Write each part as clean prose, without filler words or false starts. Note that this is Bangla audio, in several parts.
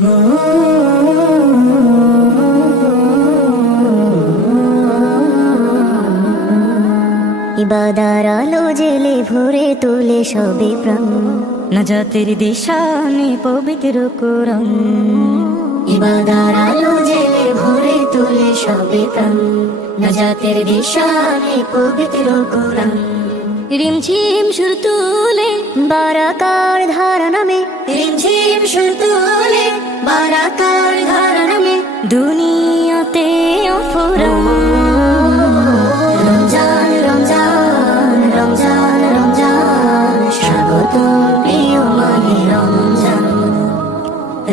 ইবাদার আলো জেলে ভরে তোলে সবে প্রাণ, নাজাতের দিশানে পবিত্র কোরআন। ইবাদার আলো জেলে ভরে তোলে সবে প্রাণ, নাজাতের দিশানে পবিত্র কোরআন। রিমঝিম সুর তুলে বারাকার ধারা নামে, রিমঝিম সুর তুলে বারাকার ধারা নামে, দুনিয়াতে অফুরান। রমজান রমজান রমজান রমজান, স্বাগতম প্রিয় মাহে রমজান।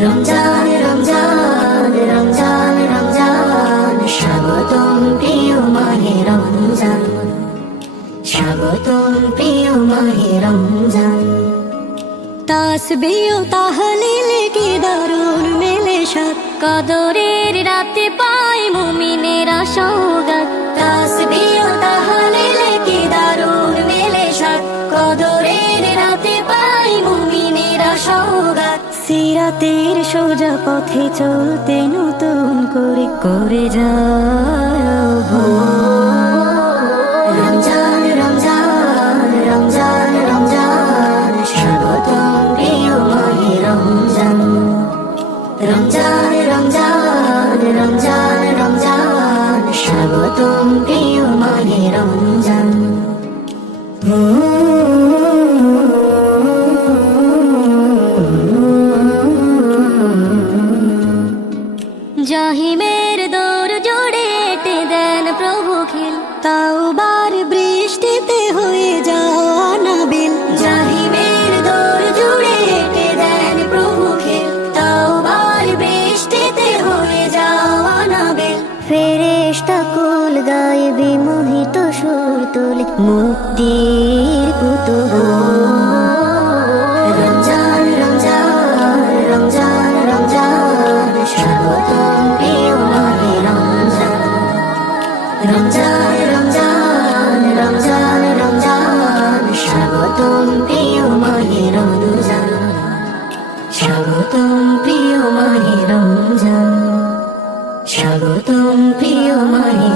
রমজান রমজান রমজান রমজান, স্বাগতম প্রিয় মাহে রমজান। স্বাগতম প্রিয় মাহে রমজান। তাসবিহ ও তাহলিলে কি দারুণ মেলে সাথ, কদরের রাতে পায় মুমিনেরা সওগাত। তাসবিহ ও তাহলিলে কি দারুণ মেলে সাথ, কদরের রাতে পায় মুমিনেরা সওগাত। সিরাতের সোজা পথে চলতে নতুন করে করে যায় রমজান রমজান রমজান রমজান, স্বাগতম প্রিয় মাহে রমজান। রমজান রমজান রমজান রমজান, স্বাগতম প্রিয় মাহে রমজান। জাহিমের দৌর জোড়ে এঁটে দেন প্রভু খিল, তাওবার বৃষ্টিতে হয়ে যাও আনাবিল। জাহিমের দৌর জুড়ে এঁটে দেন প্রভু খিল, তাওবার বৃষ্টিতে হয়ে যাও আনাবিল। ফেরেশতা কুল গায়ে বিমোহিত সুর তুলে মুক্তির পুতুল। রমজান রমজান রমজান রমজান, স্বাগতম প্রিয় মাহে রমজান। রমজান রমজান রমজান রমজান, স্বাগতম প্রিয় মাহে রমজান। স্বাগতম প্রিয় মাহে রমজান। স্বাগতম প্রিয় মাহে